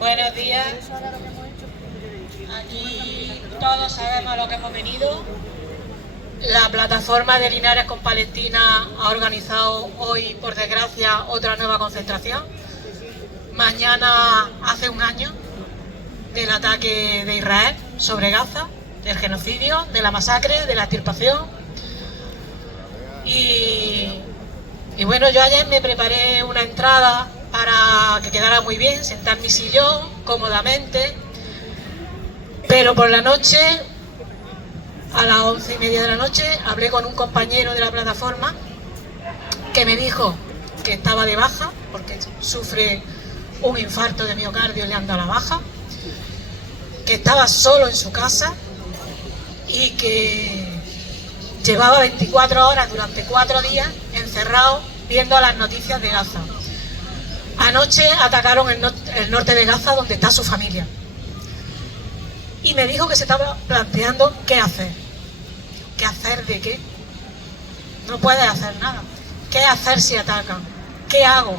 Buenos días. Aquí todos sabemos a lo que hemos venido. La plataforma de Linares con Palestina ha organizado hoy, por desgracia, otra nueva concentración. Mañana hace un año del ataque de Israel sobre Gaza, del genocidio, de la masacre, de la extirpación. Y bueno, yo ayer me preparé una entrada para que quedara muy bien, sentar en mi sillón cómodamente, pero por la noche, a las 11:30 de la noche, hablé con un compañero de la plataforma que me dijo que estaba de baja porque sufre un infarto de miocardio y le han dado la baja, que estaba solo en su casa y que llevaba 24 horas durante 4 días encerrado viendo las noticias de Gaza. Anoche atacaron el norte de Gaza, donde está su familia. Y me dijo que se estaba planteando qué hacer. ¿Qué hacer de qué? No puede hacer nada. ¿Qué hacer si atacan? ¿Qué hago?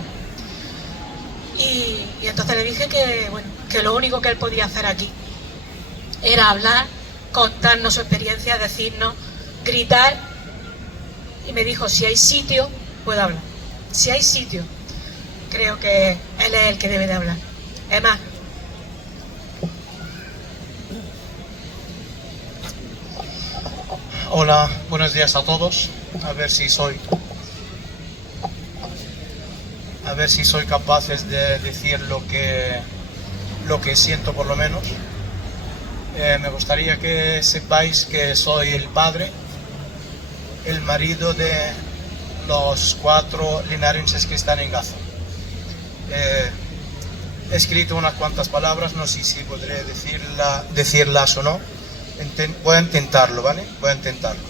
Y entonces le dije que lo único que él podía hacer aquí era hablar, contarnos su experiencia, decirnos, gritar. Y me dijo, si hay sitio, puedo hablar. Si hay sitio, creo que él es el que debe de hablar. Es más, hola, buenos días a todos. A ver si soy capaz de decir lo que siento, por lo menos. Me gustaría que sepáis que soy el padre, el marido de los 4 linarenses que están en Gaza. He escrito unas cuantas palabras, no sé si podré decirlas o no. Voy a intentarlo, ¿vale? Voy a intentarlo.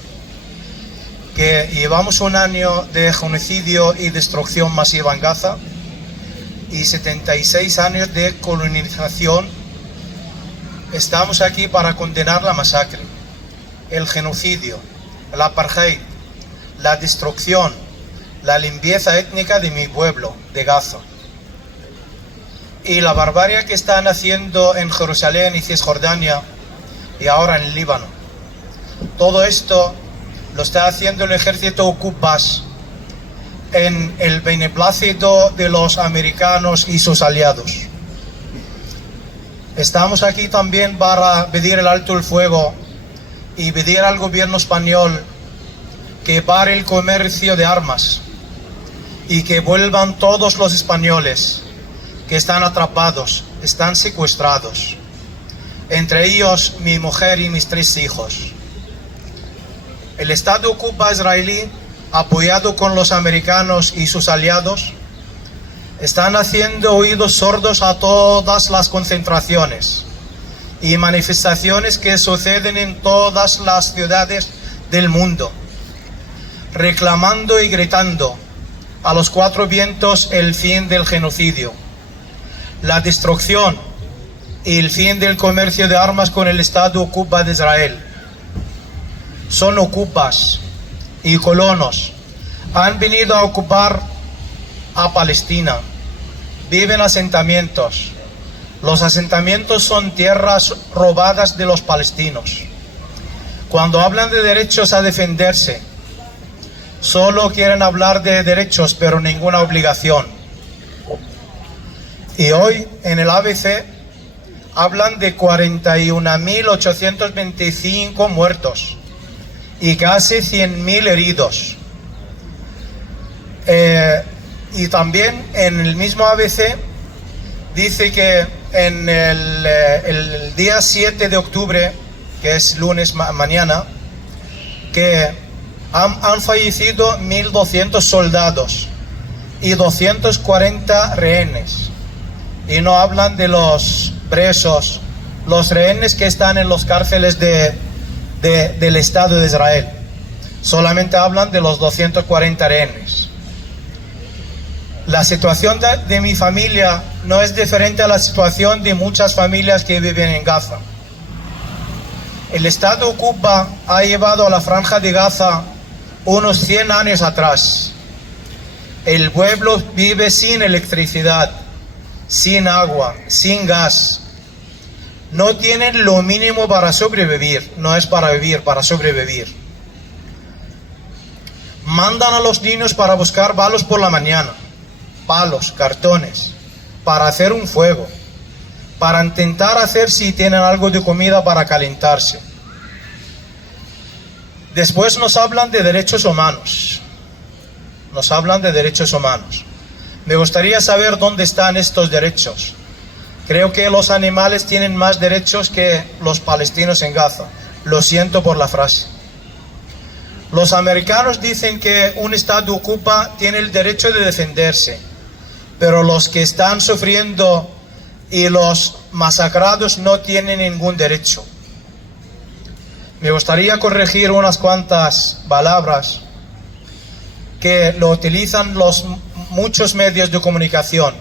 Que llevamos un año de genocidio y destrucción masiva en Gaza y 76 años de colonización. Estamos aquí para condenar la masacre, el genocidio, el apartheid, la destrucción, la limpieza étnica de mi pueblo, de Gaza, y la barbarie que están haciendo en Jerusalén y Cisjordania y ahora en Líbano. Todo esto lo está haciendo el ejército Ocupas en el beneplácito de los americanos y sus aliados. Estamos aquí también para pedir el alto el fuego y pedir al gobierno español que pare el comercio de armas y que vuelvan todos los españoles que están atrapados, están secuestrados, entre ellos mi mujer y mis 3 hijos. El Estado Ocupa israelí, apoyado con los americanos y sus aliados, están haciendo oídos sordos a todas las concentraciones y manifestaciones que suceden en todas las ciudades del mundo, reclamando y gritando a los 4 vientos el fin del genocidio, la destrucción y el fin del comercio de armas con el Estado Ocupa de Israel. Son ocupas y colonos. Han venido a ocupar a Palestina. Viven asentamientos. Los asentamientos son tierras robadas de los palestinos. Cuando hablan de derechos a defenderse, solo quieren hablar de derechos, pero ninguna obligación. Y hoy en el ABC hablan de 41.825 muertos y casi 100.000 heridos. Y también en el mismo ABC dice que en el día 7 de octubre, que es lunes mañana, que han fallecido 1.200 soldados y 240 rehenes. Y no hablan de los presos, los rehenes que están en los cárceles del Estado de Israel. Solamente hablan de los 240 rehenes. La situación de mi familia no es diferente a la situación de muchas familias que viven en Gaza. El Estado Ocupa ha llevado a la Franja de Gaza unos 100 años atrás. El pueblo vive sin electricidad, sin agua, sin gas. No tienen lo mínimo para sobrevivir, no es para vivir, para sobrevivir. Mandan a los niños para buscar palos por la mañana, palos, cartones, para hacer un fuego, para intentar hacer si tienen algo de comida para calentarse. Después nos hablan de derechos humanos. Nos hablan de derechos humanos. Me gustaría saber dónde están estos derechos. Creo que los animales tienen más derechos que los palestinos en Gaza. Lo siento por la frase. Los americanos dicen que un Estado ocupa tiene el derecho de defenderse, pero los que están sufriendo y los masacrados no tienen ningún derecho. Me gustaría corregir unas cuantas palabras que lo utilizan muchos medios de comunicación.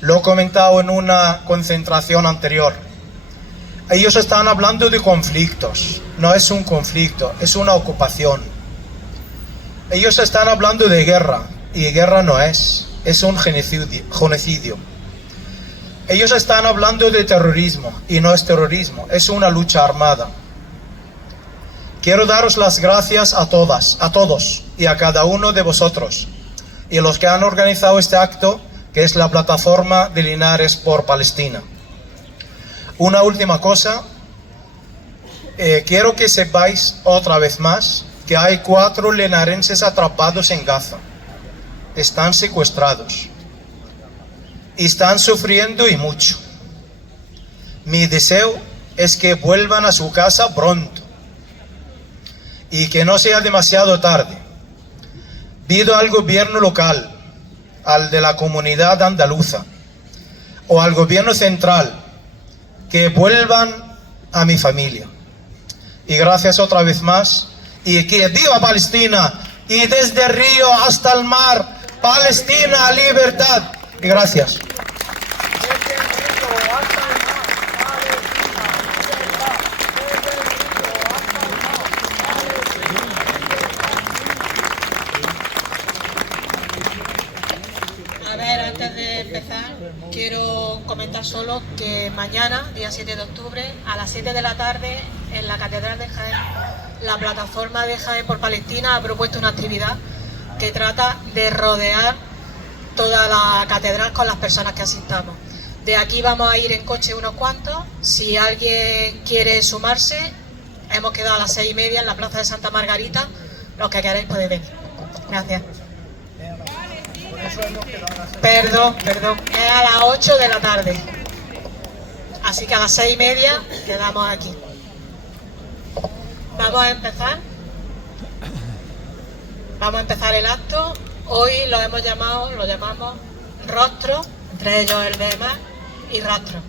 Lo he comentado en una concentración anterior. Ellos están hablando de conflictos. No es un conflicto, es una ocupación. Ellos están hablando de guerra, y guerra no es un genocidio. Ellos están hablando de terrorismo, y no es terrorismo, es una lucha armada. Quiero daros las gracias a todos y a cada uno de vosotros y los que han organizado este acto, que es la plataforma de Linares por Palestina. Una última cosa, quiero que sepáis otra vez más que hay 4 linarenses atrapados en Gaza. Están secuestrados y están sufriendo y mucho. Mi deseo es que vuelvan a su casa pronto y que no sea demasiado tarde. Pido al gobierno local, al de la comunidad andaluza o al gobierno central que vuelvan a mi familia. Y gracias otra vez más, y que viva Palestina, y desde el río hasta el mar, Palestina, libertad. Y gracias. Quiero comentar solo que mañana, día 7 de octubre, a las 7 de la tarde, en la Catedral de Jaén, la plataforma de Jaén por Palestina ha propuesto una actividad que trata de rodear toda la catedral con las personas que asistamos. De aquí vamos a ir en coche unos cuantos. Si alguien quiere sumarse, hemos quedado a las 6:30 en la Plaza de Santa Margarita. Los que queráis podéis venir. Gracias. Perdón, es a las 8 de la tarde. Así que a las 6:30 quedamos aquí. Vamos a empezar el acto. Hoy lo llamamos rostro, entre ellos el de más, y rastro.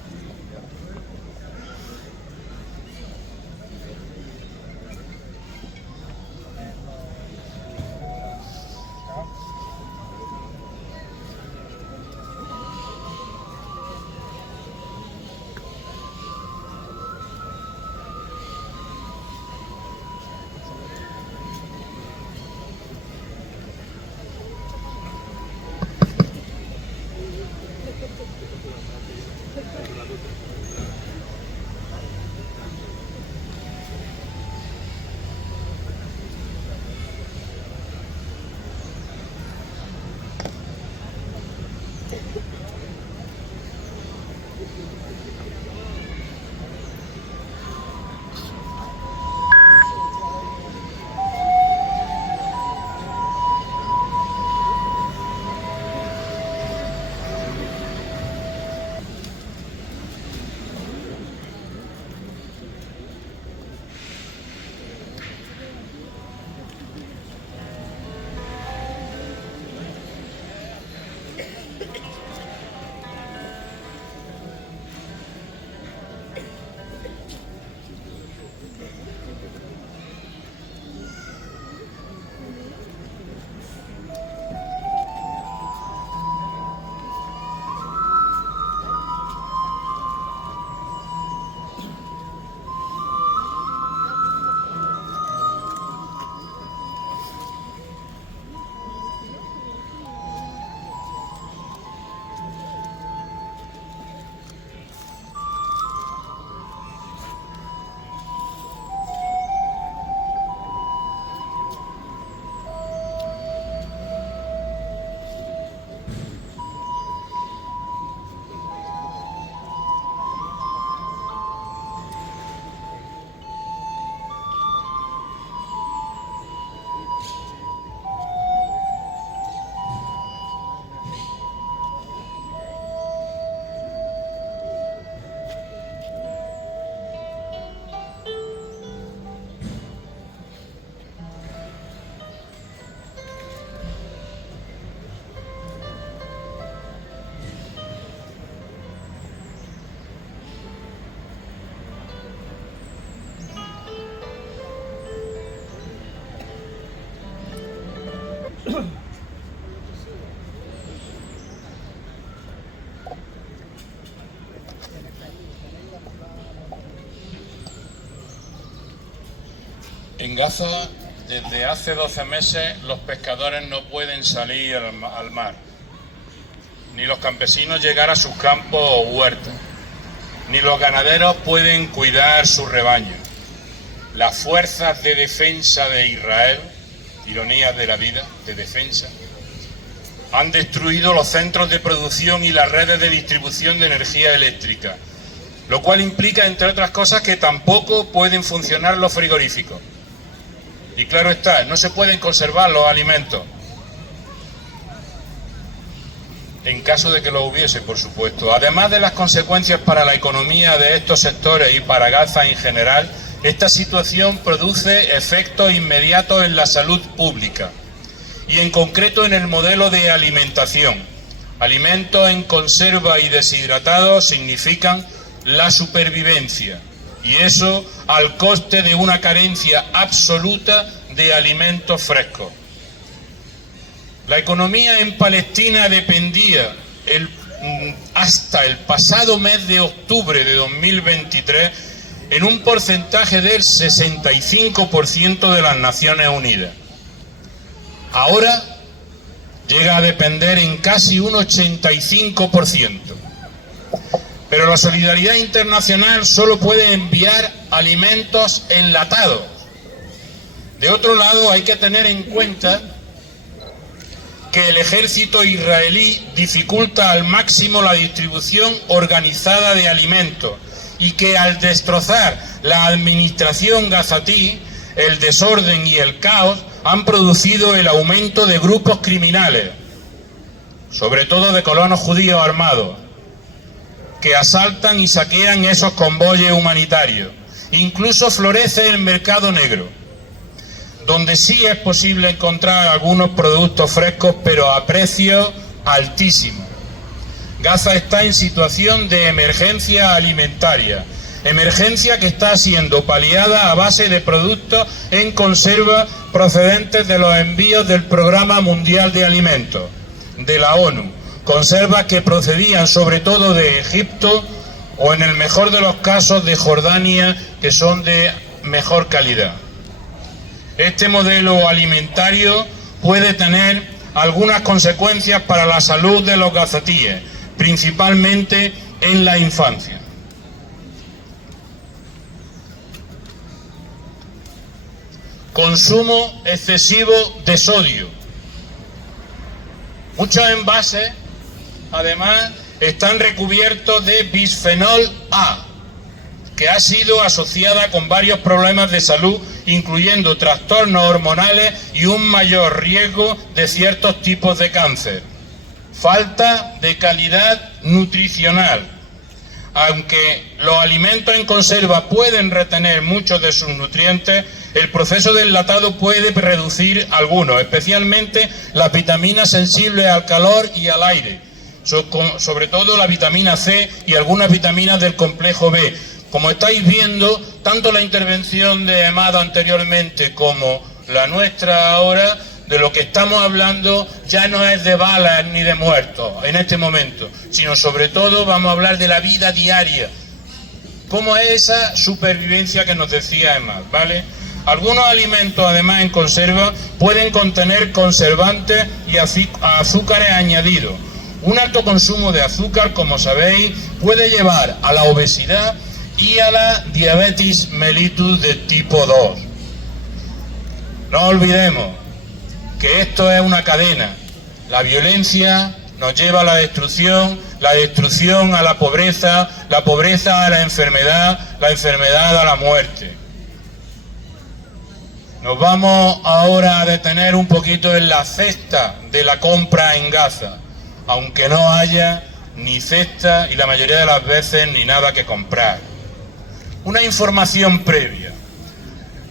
Gaza, desde hace 12 meses, los pescadores no pueden salir al mar, ni los campesinos llegar a sus campos o huertas, ni los ganaderos pueden cuidar sus rebaños. Las fuerzas de defensa de Israel, ironías de la vida, de defensa, han destruido los centros de producción y las redes de distribución de energía eléctrica, lo cual implica, entre otras cosas, que tampoco pueden funcionar los frigoríficos. Y claro está, no se pueden conservar los alimentos. En caso de que lo hubiese, por supuesto. Además de las consecuencias para la economía de estos sectores y para Gaza en general, esta situación produce efectos inmediatos en la salud pública y en concreto en el modelo de alimentación. Alimentos en conserva y deshidratados significan la supervivencia, y eso al coste de una carencia absoluta de alimentos frescos. La economía en Palestina dependía hasta el pasado mes de octubre de 2023 en un porcentaje del 65% de las Naciones Unidas. Ahora llega a depender en casi un 85%. Pero la solidaridad internacional solo puede enviar alimentos enlatados. De otro lado, hay que tener en cuenta que el ejército israelí dificulta al máximo la distribución organizada de alimentos y que al destrozar la administración gazatí, el desorden y el caos han producido el aumento de grupos criminales, sobre todo de colonos judíos armados, que asaltan y saquean esos convoyes humanitarios. Incluso florece el mercado negro, donde sí es posible encontrar algunos productos frescos, pero a precios altísimos. Gaza está en situación de emergencia alimentaria, emergencia que está siendo paliada a base de productos en conserva procedentes de los envíos del Programa Mundial de Alimentos, de la ONU, conservas que procedían sobre todo de Egipto o en el mejor de los casos de Jordania, que son de mejor calidad. Este modelo alimentario puede tener algunas consecuencias para la salud de los gazatíes, principalmente en la infancia. Consumo excesivo de sodio. Muchos envases, además, están recubiertos de bisfenol A, que ha sido asociada con varios problemas de salud, incluyendo trastornos hormonales y un mayor riesgo de ciertos tipos de cáncer. Falta de calidad nutricional. Aunque los alimentos en conserva pueden retener muchos de sus nutrientes, el proceso de enlatado puede reducir algunos, especialmente las vitaminas sensibles al calor y al aire, sobre todo la vitamina C y algunas vitaminas del complejo B. Como estáis viendo, tanto la intervención de Amado anteriormente como la nuestra ahora, de lo que estamos hablando ya no es de balas ni de muertos en este momento, sino sobre todo vamos a hablar de la vida diaria. ¿Cómo es esa supervivencia que nos decía Emma? ¿Vale? Algunos alimentos, además en conserva, pueden contener conservantes y azúcares añadidos. Un alto consumo de azúcar, como sabéis, puede llevar a la obesidad y a la diabetes mellitus de tipo 2. No olvidemos que esto es una cadena. La violencia nos lleva a la destrucción a la pobreza a la enfermedad a la muerte. Nos vamos ahora a detener un poquito en la cesta de la compra en Gaza, aunque no haya ni cesta y la mayoría de las veces ni nada que comprar. Una información previa.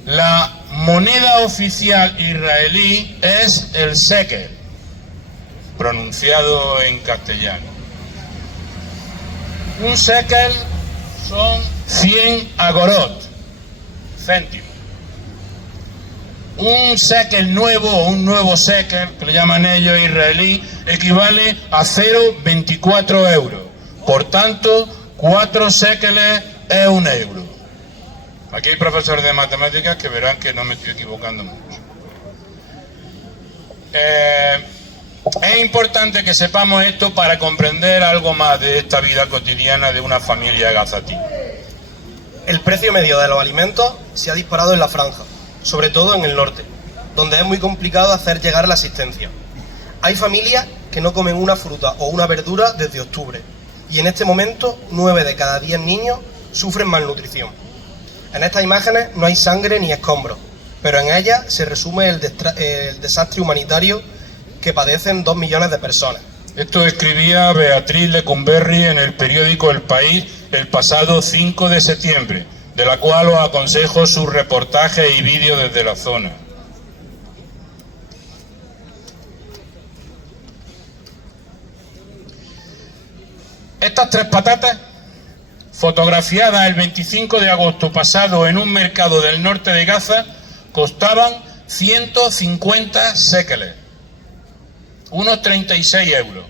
La moneda oficial israelí es el shekel, pronunciado en castellano. Un shekel son 100 agorot, céntimos. Un shekel nuevo o un nuevo shekel, que le llaman ellos israelí, equivale a 0,24 euros. Por tanto, 4 shekels es 1 euro. Aquí hay profesores de matemáticas que verán que no me estoy equivocando mucho. Es importante que sepamos esto para comprender algo más de esta vida cotidiana de una familia gazatí. El precio medio de los alimentos se ha disparado en la franja, sobre todo en el norte, donde es muy complicado hacer llegar la asistencia. Hay familias que no comen una fruta o una verdura desde octubre, y en este momento 9 de cada 10 niños sufren malnutrición. En estas imágenes no hay sangre ni escombros, pero en ellas se resume el desastre humanitario que padecen 2 millones de personas. Esto escribía Beatriz Lecumberri en el periódico El País el pasado 5 de septiembre, de la cual os aconsejo sus reportajes y vídeos desde la zona. Estas 3 patatas, fotografiadas el 25 de agosto pasado en un mercado del norte de Gaza, costaban 150 séqueles, unos 36 euros.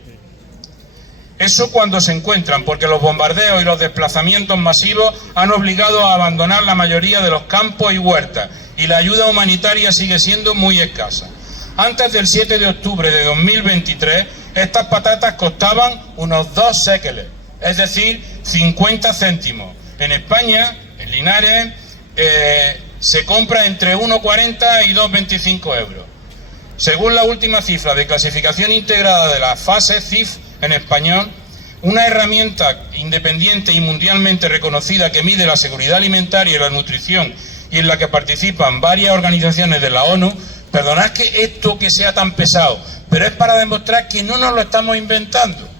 Eso cuando se encuentran, porque los bombardeos y los desplazamientos masivos han obligado a abandonar la mayoría de los campos y huertas, y la ayuda humanitaria sigue siendo muy escasa. Antes del 7 de octubre de 2023, estas patatas costaban unos 2 séqueles, es decir, 50 céntimos. En España, en Linares, se compra entre 1,40 y 2,25 euros. Según la última cifra de clasificación integrada de la fase CIF en español, una herramienta independiente y mundialmente reconocida que mide la seguridad alimentaria y la nutrición y en la que participan varias organizaciones de la ONU, perdonad que esto que sea tan pesado, pero es para demostrar que no nos lo estamos inventando.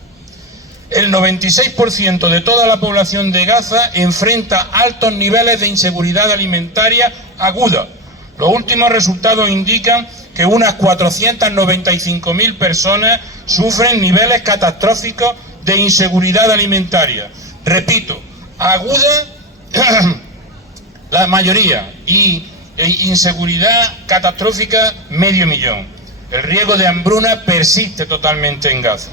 El 96% de toda la población de Gaza enfrenta altos niveles de inseguridad alimentaria aguda. Los últimos resultados indican que unas 495.000 personas sufren niveles catastróficos de inseguridad alimentaria. Repito, aguda la mayoría y inseguridad catastrófica 500.000. El riesgo de hambruna persiste totalmente en Gaza.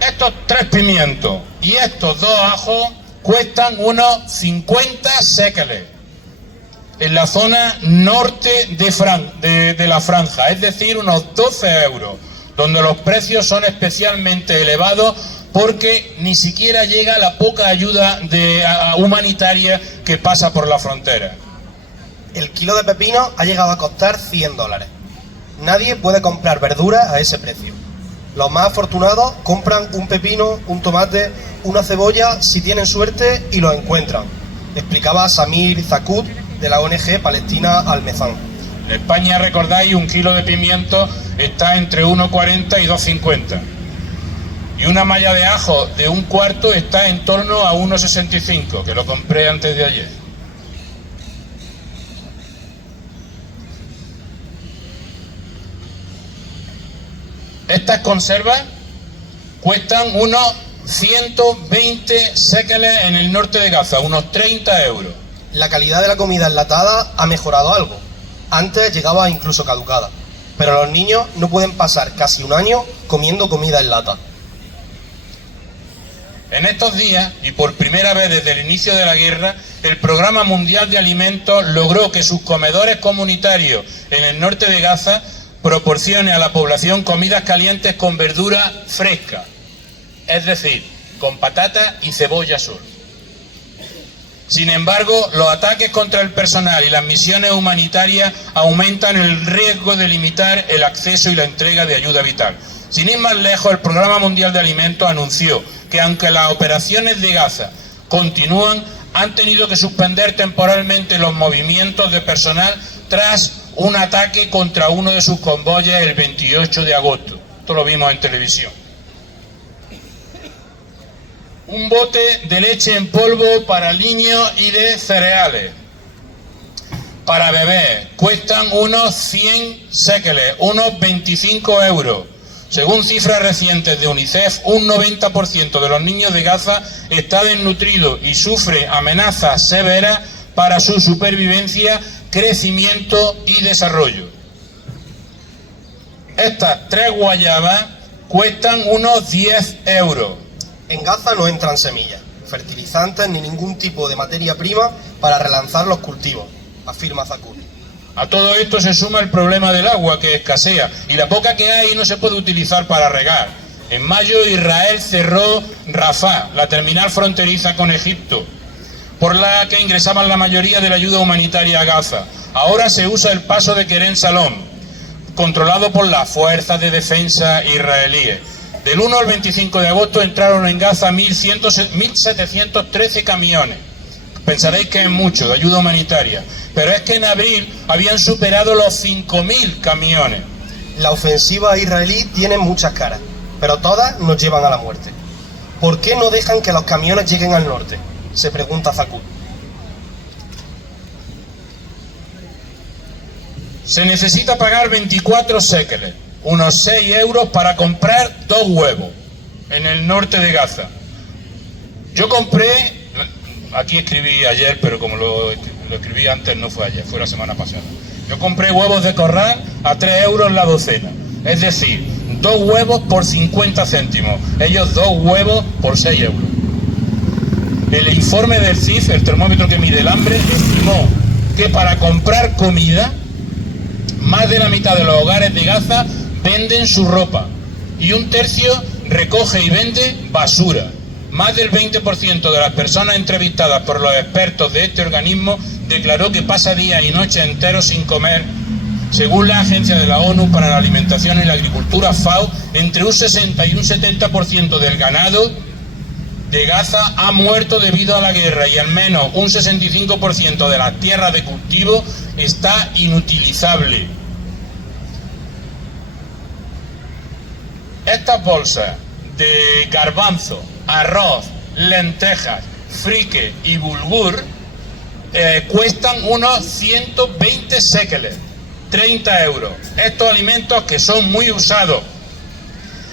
Estos 3 pimientos y estos 2 ajos cuestan unos 50 séqueles en la zona norte de la franja, es decir, unos 12 euros, donde los precios son especialmente elevados porque ni siquiera llega la poca ayuda humanitaria que pasa por la frontera. El kilo de pepino ha llegado a costar $100. Nadie puede comprar verduras a ese precio. Los más afortunados compran un pepino, un tomate, una cebolla, si tienen suerte, y lo encuentran, explicaba Samir Zakud, de la ONG Palestina Almezán. En España, recordáis, un kilo de pimiento está entre 1,40 y 2,50. Y una malla de ajo de un cuarto está en torno a 1,65, que lo compré antes de ayer. Estas conservas cuestan unos 120 séqueles en el norte de Gaza, unos 30 euros. La calidad de la comida enlatada ha mejorado algo. Antes llegaba incluso caducada. Pero los niños no pueden pasar casi un año comiendo comida en lata. En estos días, y por primera vez desde el inicio de la guerra, el Programa Mundial de Alimentos logró que sus comedores comunitarios en el norte de Gaza proporcione a la población comidas calientes con verdura fresca, es decir, con patata y cebolla solo. Sin embargo, los ataques contra el personal y las misiones humanitarias aumentan el riesgo de limitar el acceso y la entrega de ayuda vital. Sin ir más lejos, el Programa Mundial de Alimentos anunció que aunque las operaciones de Gaza continúan, han tenido que suspender temporalmente los movimientos de personal tras un ataque contra uno de sus convoyes el 28 de agosto. Esto lo vimos en televisión. Un bote de leche en polvo para niños y de cereales para bebés cuestan unos 100 séqueles, unos 25 euros. Según cifras recientes de UNICEF, un 90% de los niños de Gaza está desnutrido y sufre amenazas severas para su supervivencia, crecimiento y desarrollo. Estas 3 guayabas cuestan unos 10 euros. En Gaza no entran semillas. fertilizantes ni ningún tipo de materia prima para relanzar los cultivos, afirma Zakur. A todo esto se suma el problema del agua, que escasea, y la poca que hay no se puede utilizar para regar. En mayo Israel cerró Rafah, la terminal fronteriza con Egipto, por la que ingresaban la mayoría de la ayuda humanitaria a Gaza. Ahora se usa el paso de Kerem Shalom, controlado por las fuerzas de defensa israelíes. Del 1 al 25 de agosto entraron en Gaza 1.713 camiones. Pensaréis que es mucho de ayuda humanitaria, pero es que en abril habían superado los 5.000 camiones. La ofensiva israelí tiene muchas caras, pero todas nos llevan a la muerte. ¿Por qué no dejan que los camiones lleguen al norte?, se pregunta Zakur. Se necesita pagar 24 séqueles, unos 6 euros, para comprar 2 huevos en el norte de Gaza. Yo compré, aquí escribí ayer, pero como lo escribí antes, no fue ayer, fue la semana pasada. Yo compré huevos de corral a 3 euros la docena, es decir, 2 huevos por 50 céntimos, ellos 2 huevos por 6 euros. El informe del CIF, el termómetro que mide el hambre, estimó que para comprar comida, más de la mitad de los hogares de Gaza venden su ropa y 1/3 recoge y vende basura. Más del 20% de las personas entrevistadas por los expertos de este organismo declaró que pasa días y noches enteros sin comer. Según la Agencia de la ONU para la Alimentación y la Agricultura, FAO, entre un 60 y un 70% del ganado de Gaza ha muerto debido a la guerra y al menos un 65% de las tierras de cultivo está inutilizable. Estas bolsas de garbanzo, arroz, lentejas, frique y bulgur cuestan unos 120 séqueles, 30 euros. Estos alimentos, que son muy usados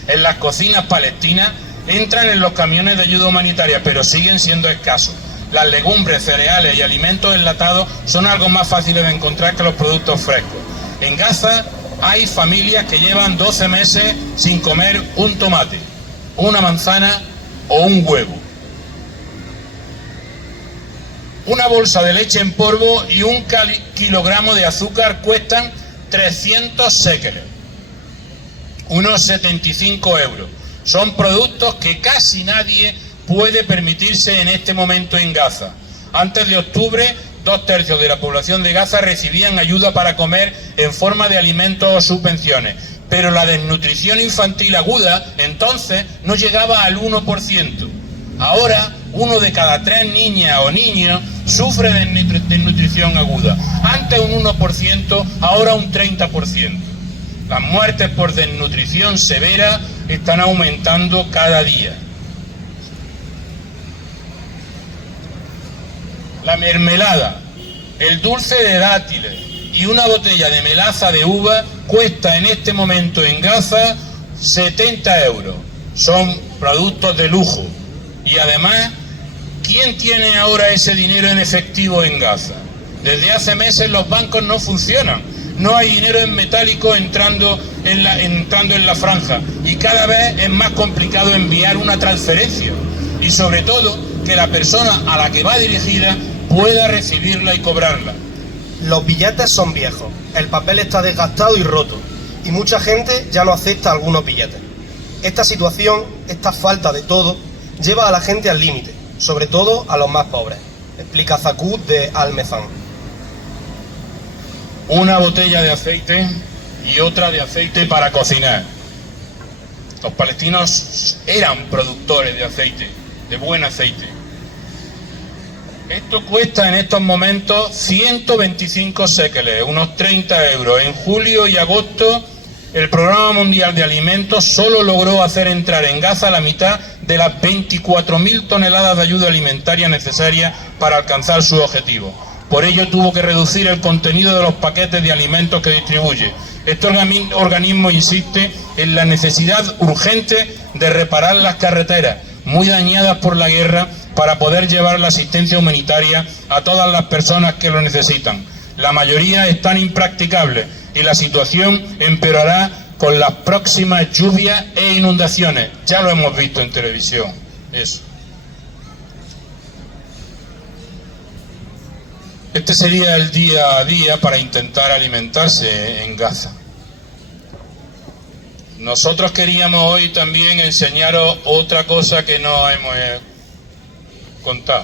en las cocinas palestinas, entran en los camiones de ayuda humanitaria, pero siguen siendo escasos. Las legumbres, cereales y alimentos enlatados son algo más fáciles de encontrar que los productos frescos. En Gaza hay familias que llevan 12 meses sin comer un tomate, una manzana o un huevo. Una bolsa de leche en polvo y un kilogramo de azúcar cuestan 300 séqueles, unos 75 euros. Son productos que casi nadie puede permitirse en este momento en Gaza. Antes de octubre, 2/3 de la población de Gaza recibían ayuda para comer en forma de alimentos o subvenciones, pero la desnutrición infantil aguda entonces no llegaba al 1%. Ahora, 1 de cada 3 niñas o niños sufre de desnutrición aguda. Antes un 1%, ahora un 30%. Las muertes por desnutrición severa están aumentando cada día. La mermelada, el dulce de dátiles y una botella de melaza de uva cuesta en este momento en Gaza 70 euros. Son productos de lujo. Y además, ¿quién tiene ahora ese dinero en efectivo en Gaza? Desde hace meses los bancos no funcionan. No hay dinero en metálico entrando en la franja, y cada vez es más complicado enviar una transferencia, y sobre todo que la persona a la que va dirigida pueda recibirla y cobrarla. Los billetes son viejos, el papel está desgastado y roto, y mucha gente ya no acepta algunos billetes. Esta situación, esta falta de todo, lleva a la gente al límite, sobre todo a los más pobres, explica Zakur de Al-Mezan. Una botella de aceite y otra de aceite para cocinar. Los palestinos eran productores de aceite, de buen aceite. Esto cuesta en estos momentos 125 séqueles, unos 30 euros. En julio y agosto, el Programa Mundial de Alimentos solo logró hacer entrar en Gaza la mitad de las 24.000 toneladas de ayuda alimentaria necesarias para alcanzar su objetivo. Por ello tuvo que reducir el contenido de los paquetes de alimentos que distribuye. Este organismo insiste en la necesidad urgente de reparar las carreteras, muy dañadas por la guerra, para poder llevar la asistencia humanitaria a todas las personas que lo necesitan. La mayoría están impracticables y la situación empeorará con las próximas lluvias e inundaciones. Ya lo hemos visto en televisión. Eso. Este sería el día a día para intentar alimentarse en Gaza. Nosotros queríamos hoy también enseñaros otra cosa que no hemos contado.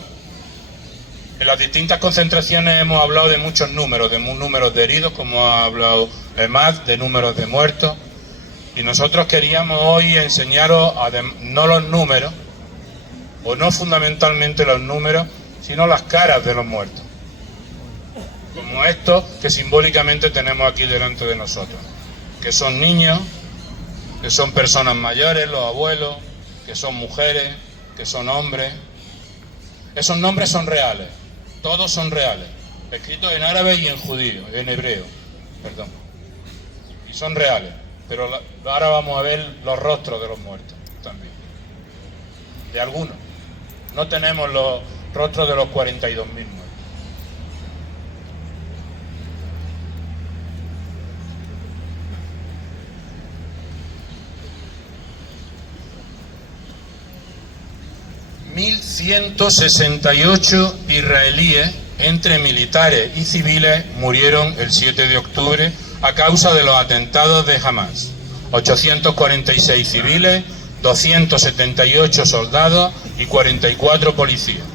En las distintas concentraciones hemos hablado de muchos números, de números de heridos, como ha hablado Emad, de números de muertos. Y nosotros queríamos hoy enseñaros no los números, o no fundamentalmente los números, sino las caras de los muertos. Como estos que simbólicamente tenemos aquí delante de nosotros. Que son niños, que son personas mayores, los abuelos, que son mujeres, que son hombres. Esos nombres son reales, todos son reales, escritos en árabe y en judío, en hebreo, perdón. Y son reales, pero ahora vamos a ver los rostros de los muertos también. De algunos. No tenemos los rostros de los 42.000 muertos. ...1.168 israelíes, entre militares y civiles, murieron el 7 de octubre a causa de los atentados de Hamas. 846 civiles, 278 soldados y 44 policías.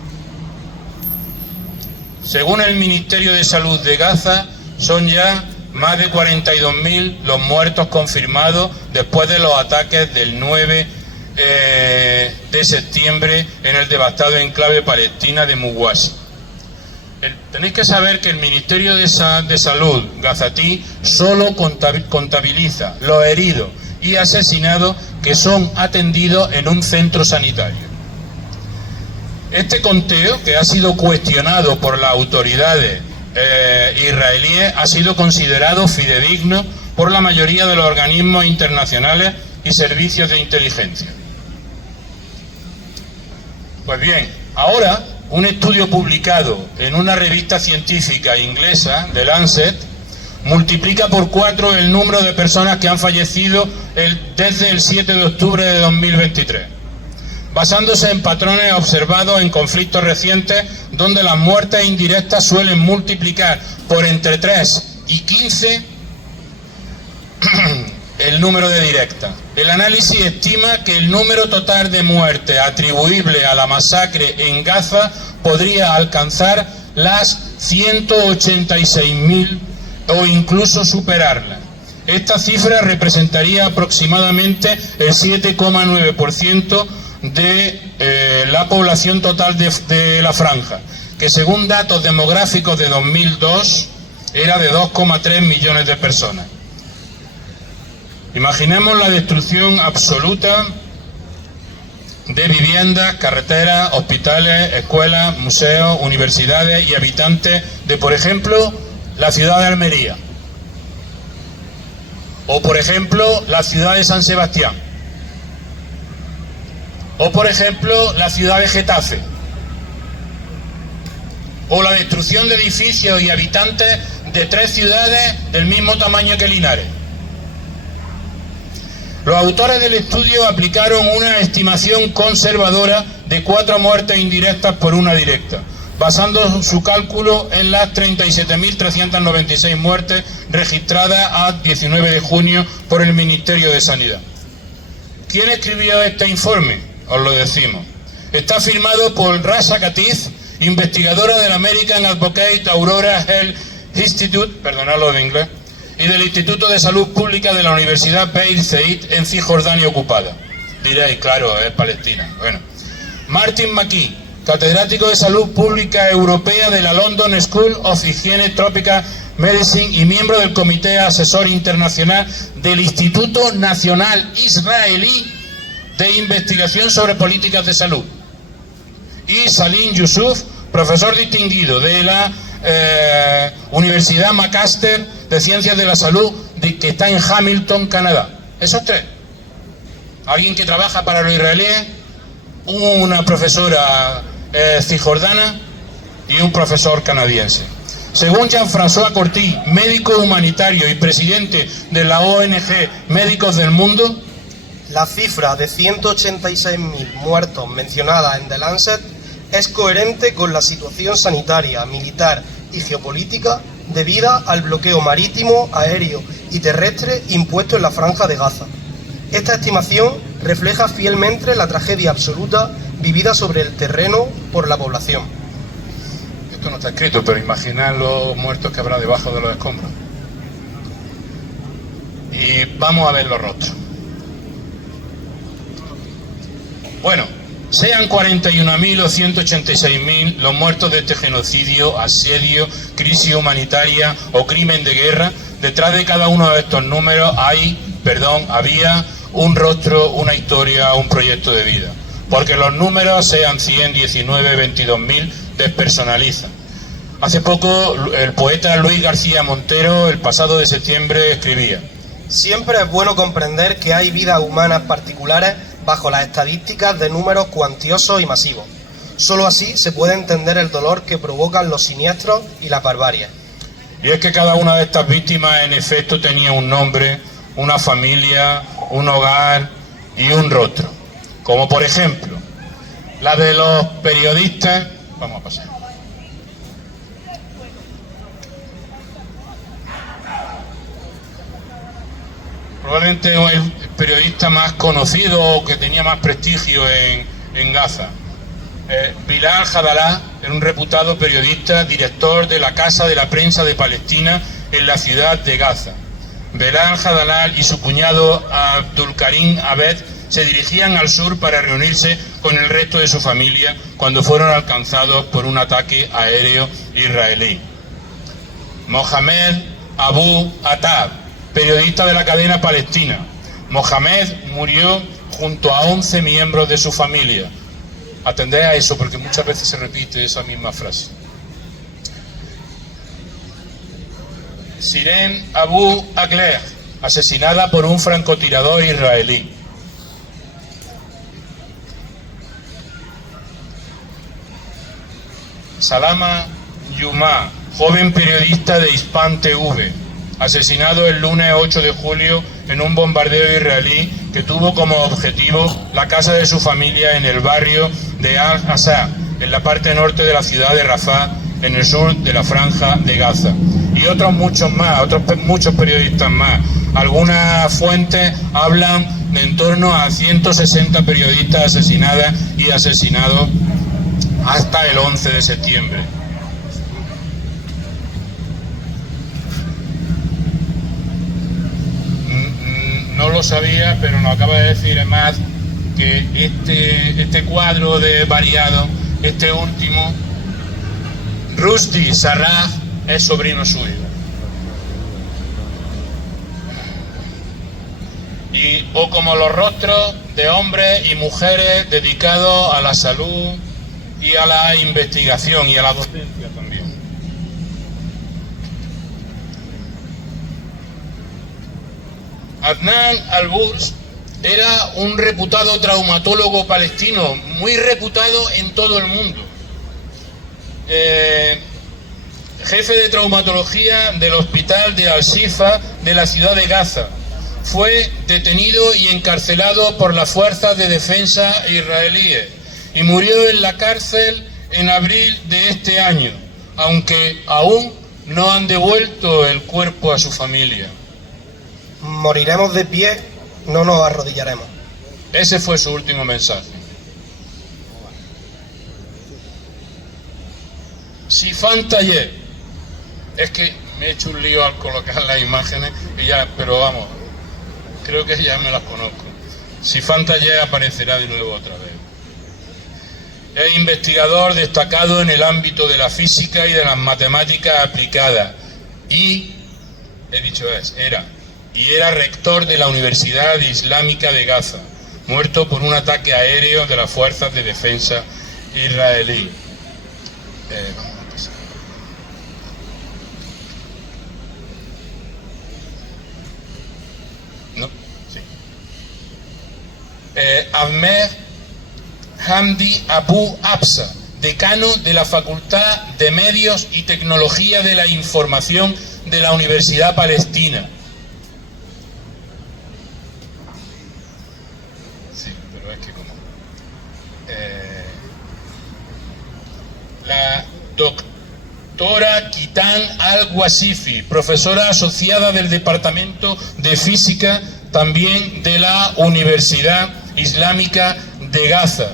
Según el Ministerio de Salud de Gaza, son ya más de 42.000 los muertos confirmados después de los ataques del 9 de septiembre en el devastado enclave palestina de Muwasi. Tenéis que saber que el Ministerio de Salud gazatí solo contabiliza los heridos y asesinados que son atendidos en un centro sanitario. Este conteo, que ha sido cuestionado por las autoridades israelíes, ha sido considerado fidedigno por la mayoría de los organismos internacionales y servicios de inteligencia. Pues bien, ahora un estudio publicado en una revista científica inglesa, The Lancet, multiplica por 4 el número de personas que han fallecido desde el 7 de octubre de 2023, basándose en patrones observados en conflictos recientes donde las muertes indirectas suelen multiplicar por entre 3 y 15 el número de directas. El análisis estima que el número total de muertes atribuible a la masacre en Gaza podría alcanzar las 186.000 o incluso superarlas. Esta cifra representaría aproximadamente el 7,9% de la población total de la franja, que según datos demográficos de 2002 era de 2,3 millones de personas. Imaginemos la destrucción absoluta de viviendas, carreteras, hospitales, escuelas, museos, universidades y habitantes de, por ejemplo, la ciudad de Almería. O, por ejemplo, la ciudad de San Sebastián. O, por ejemplo, la ciudad de Getafe. O la destrucción de edificios y habitantes de 3 ciudades del mismo tamaño que Linares. Los autores del estudio aplicaron una estimación conservadora de 4 muertes indirectas por una directa, basando su cálculo en las 37.396 muertes registradas a 19 de junio por el Ministerio de Sanidad. ¿Quién escribió este informe? Os lo decimos. Está firmado por Rasha Katiz, investigadora del American Advocate Aurora Health Institute, perdonadlo de inglés, y del Instituto de Salud Pública de la Universidad Beir Zeit en Cisjordania ocupada. Diréis, claro, es Palestina. Bueno. Martin McKee, catedrático de Salud Pública Europea de la London School of Hygiene Tropical Medicine y miembro del Comité Asesor Internacional del Instituto Nacional Israelí de Investigación sobre Políticas de Salud. Y Salim Yousuf, profesor distinguido de la Universidad Macaster de Ciencias de la Salud, que está en Hamilton, Canadá. Esos 3. Alguien que trabaja para los israelíes, una profesora cisjordana y un profesor canadiense. Según Jean-François Corti, médico humanitario y presidente de la ONG Médicos del Mundo, la cifra de 186.000 muertos mencionada en The Lancet es coherente con la situación sanitaria, militar y geopolítica debida al bloqueo marítimo, aéreo y terrestre impuesto en la Franja de Gaza. Esta estimación refleja fielmente la tragedia absoluta vivida sobre el terreno por la población. Esto no está escrito, pero imaginad los muertos que habrá debajo de los escombros. Y vamos a ver los rostros. Bueno, sean 41.000 o 186.000 los muertos de este genocidio, asedio, crisis humanitaria o crimen de guerra, detrás de cada uno de estos números había un rostro, una historia, un proyecto de vida. Porque los números, sean 100, 19, 22.000, despersonalizan. Hace poco el poeta Luis García Montero, el pasado de septiembre, escribía: siempre es bueno comprender que hay vidas humanas particulares bajo las estadísticas de números cuantiosos y masivos. Solo así se puede entender el dolor que provocan los siniestros y la barbarie. Y es que cada una de estas víctimas en efecto tenía un nombre, una familia, un hogar y un rostro. Como por ejemplo, la de los periodistas. Vamos a pasar. Probablemente el periodista más conocido o que tenía más prestigio en Gaza. Bilal Jadalá era un reputado periodista, director de la Casa de la Prensa de Palestina en la ciudad de Gaza. Bilal Jadalá y su cuñado Abdulkarim Abed se dirigían al sur para reunirse con el resto de su familia cuando fueron alcanzados por un ataque aéreo israelí. Mohamed Abu Atab, periodista de la cadena palestina. Mohamed murió junto a 11 miembros de su familia. Atended a eso porque muchas veces se repite esa misma frase. Siren Abu Akleh, asesinada por un francotirador israelí. Salama Yuma, joven periodista de Hispan TV, asesinado el lunes 8 de julio en un bombardeo israelí que tuvo como objetivo la casa de su familia en el barrio de Al-Asa, en la parte norte de la ciudad de Rafah, en el sur de la Franja de Gaza. Y otros muchos periodistas más. Algunas fuentes hablan de en torno a 160 periodistas asesinadas y asesinados hasta el 11 de septiembre. No lo sabía, pero nos acaba de decir además que este cuadro de variado, este último, Rushdie Sarraj, es sobrino suyo. O como los rostros de hombres y mujeres dedicados a la salud y a la investigación y a la docencia también. Adnan Al-Burs era un reputado traumatólogo palestino, muy reputado en todo el mundo. Jefe de traumatología del hospital de Al-Shifa de la ciudad de Gaza. Fue detenido y encarcelado por las fuerzas de defensa israelíes y murió en la cárcel en abril de este año, aunque aún no han devuelto el cuerpo a su familia. Moriremos de pie, no nos arrodillaremos. Ese fue su último mensaje. Sifan Tayeb. Es que me he hecho un lío al colocar las imágenes, pero vamos, creo que ya me las conozco. Sifan Tayeb aparecerá de nuevo otra vez. Es investigador destacado en el ámbito de la física y de las matemáticas aplicadas era rector de la Universidad Islámica de Gaza, muerto por un ataque aéreo de las fuerzas de defensa israelí. Ahmed Hamdi Abu Absa, decano de la Facultad de Medios y Tecnología de la Información de la Universidad Palestina. Sí, pero es que como... la doctora Kitan Al-Wasifi, profesora asociada del Departamento de Física también de la Universidad Islámica de Gaza.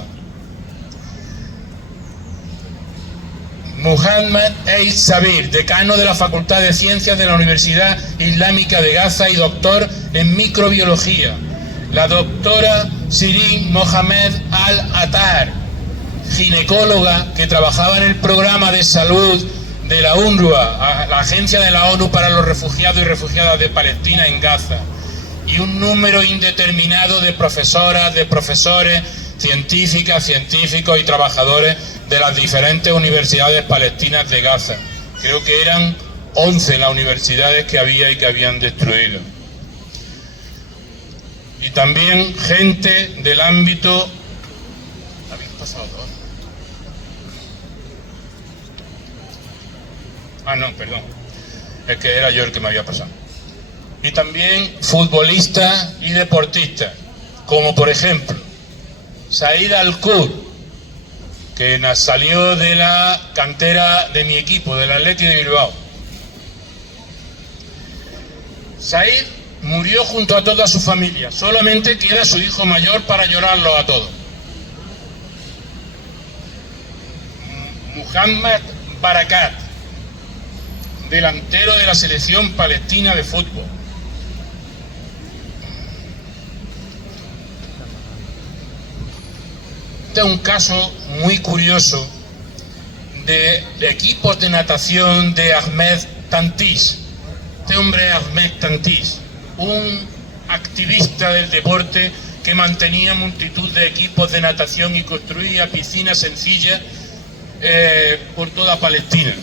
Muhammad Eid Sabir, decano de la Facultad de Ciencias de la Universidad Islámica de Gaza y doctor en microbiología. La doctora Sirin Mohamed Al-Attar, ginecóloga que trabajaba en el programa de salud de la UNRWA, la agencia de la ONU para los refugiados y refugiadas de Palestina en Gaza. Y un número indeterminado de profesoras, de profesores, científicas, científicos y trabajadores de las diferentes universidades palestinas de Gaza. Creo que eran 11 las universidades que había y que habían destruido. Y también gente del ámbito... ¿Habéis pasado dos? Ah, no, perdón. Es que era yo el que me había pasado. Y también futbolistas y deportistas, como por ejemplo Said Al-Qur, que salió de la cantera de mi equipo, del Athletic de Bilbao. Said murió junto a toda su familia, solamente queda su hijo mayor para llorarlo a todos. Muhammad Barakat, delantero de la selección palestina de fútbol. Este es un caso muy curioso de equipos de natación de Ahmed Tantis. Este hombre, Ahmed Tantis, un activista del deporte que mantenía multitud de equipos de natación y construía piscinas sencillas por toda Palestina.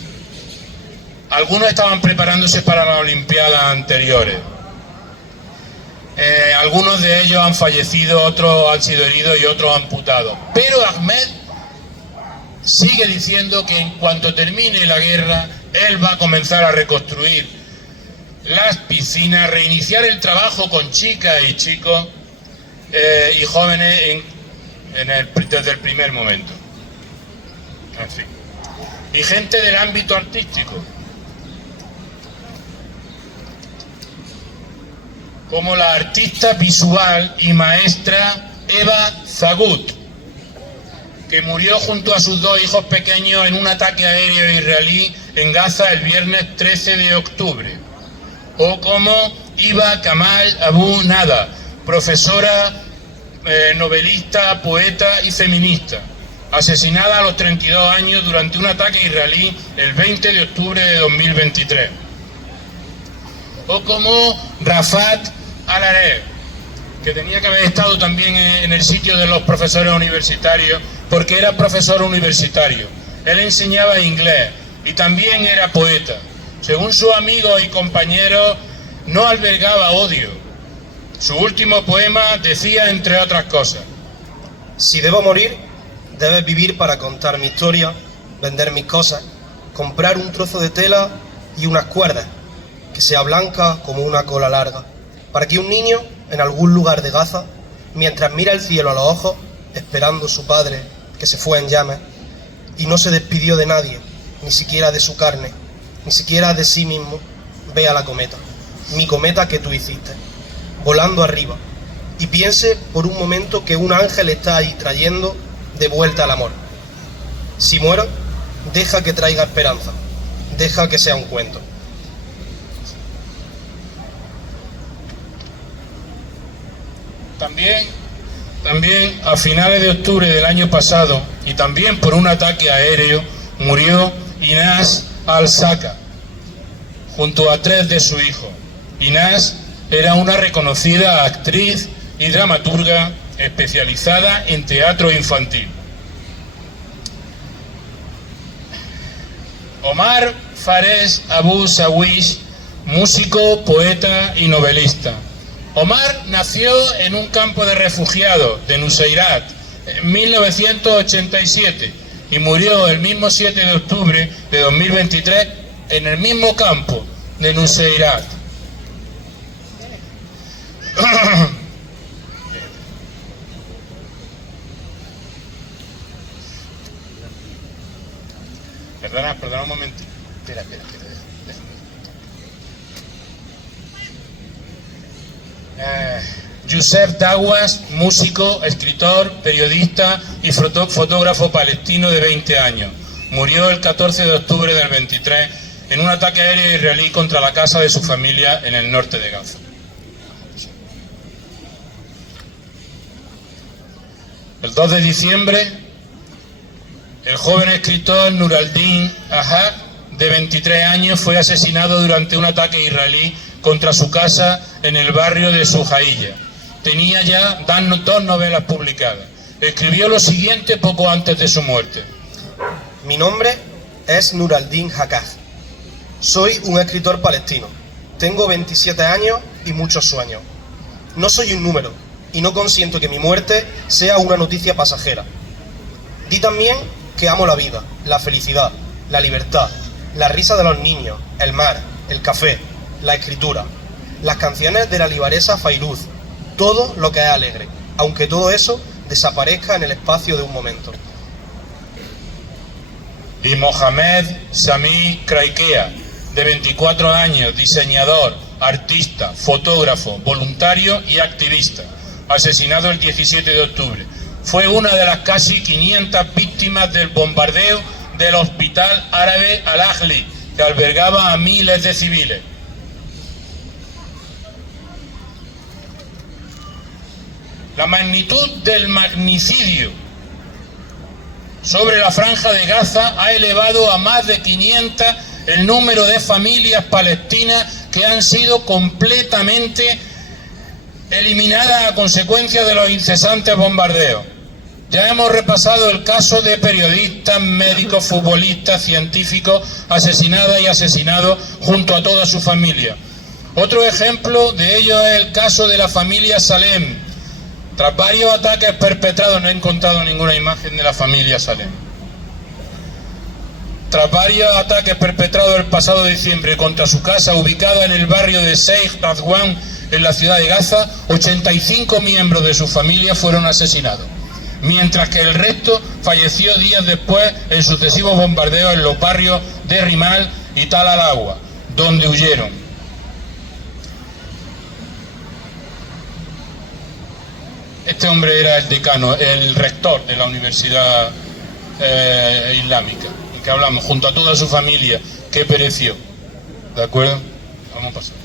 Algunos estaban preparándose para las Olimpiadas anteriores. Algunos de ellos han fallecido, otros han sido heridos y otros amputados. Pero Ahmed sigue diciendo que en cuanto termine la guerra, él va a comenzar a reconstruir las piscinas, reiniciar el trabajo con chicas y chicos y jóvenes desde el primer momento. En fin. Y gente del ámbito artístico, como la artista visual y maestra Eva Zagut, que murió junto a sus dos hijos pequeños en un ataque aéreo israelí en Gaza el viernes 13 de octubre. O como Iba Kamal Abu Nada, profesora, novelista, poeta y feminista, asesinada a los 32 años durante un ataque israelí el 20 de octubre de 2023. O como Rafat Al-Aref, que tenía que haber estado también en el sitio de los profesores universitarios, porque era profesor universitario. Él enseñaba inglés y también era poeta. Según sus amigos y compañeros, no albergaba odio. Su último poema decía, entre otras cosas: si debo morir, debes vivir para contar mi historia, vender mis cosas, comprar un trozo de tela y unas cuerdas, que sea blanca como una cola larga, para que un niño, en algún lugar de Gaza, mientras mira el cielo a los ojos, esperando su padre, que se fue en llamas, y no se despidió de nadie, ni siquiera de su carne, ni siquiera de sí mismo, vea la cometa, mi cometa que tú hiciste, volando arriba, y piense por un momento que un ángel está ahí trayendo de vuelta al amor. Si muero, deja que traiga esperanza, deja que sea un cuento. También a finales de octubre del año pasado, y también por un ataque aéreo, murió Inés Al-Saka, junto a 3 de sus hijos. Inés era una reconocida actriz y dramaturga especializada en teatro infantil. Omar Fares Abu Sawish, músico, poeta y novelista. Omar nació en un campo de refugiados de Nuseirat en 1987 y murió el mismo 7 de octubre de 2023 en el mismo campo de Nuseirat. Perdona un momento. Youssef Dawas, músico, escritor, periodista y fotógrafo palestino de 20 años. Murió el 14 de octubre del 23 en un ataque aéreo israelí contra la casa de su familia en el norte de Gaza. El 2 de diciembre, el joven escritor Nur al-Din Ahad, de 23 años, fue asesinado durante un ataque israelí contra su casa en el barrio de Sujailla. Tenía ya 2 novelas publicadas. Escribió lo siguiente poco antes de su muerte. Mi nombre es Nur al-Din Ahad. Soy un escritor palestino. Tengo 27 años y muchos sueños. No soy un número y no consiento que mi muerte sea una noticia pasajera. Di también que amo la vida, la felicidad, la libertad, la risa de los niños, el mar, el café, la escritura, las canciones de la libaresa Fairuz, todo lo que es alegre, aunque todo eso desaparezca en el espacio de un momento. Y Mohamed Sami Kraikea, de 24 años, diseñador, artista, fotógrafo, voluntario y activista, asesinado el 17 de octubre. Fue una de las casi 500 víctimas del bombardeo del hospital árabe Al-Ahli, que albergaba a miles de civiles. La magnitud del magnicidio sobre la franja de Gaza ha elevado a más de 500 el número de familias palestinas que han sido completamente eliminadas a consecuencia de los incesantes bombardeos. Ya hemos repasado el caso de periodistas, médicos, futbolistas, científicos asesinadas y asesinados junto a toda su familia. Otro ejemplo de ello es el caso de la familia Salem. Tras varios ataques perpetrados, no he encontrado ninguna imagen de la familia Salem. Tras varios ataques perpetrados el pasado diciembre contra su casa ubicada en el barrio de Sheikh Radwan, en la ciudad de Gaza, 85 miembros de su familia fueron asesinados, mientras que el resto falleció días después en sucesivos bombardeos en los barrios de Rimal y Tal al-Awa, donde huyeron. Este hombre era el decano, el rector de la Universidad Islámica, en que hablamos, junto a toda su familia, que pereció. ¿De acuerdo? Vamos a pasar.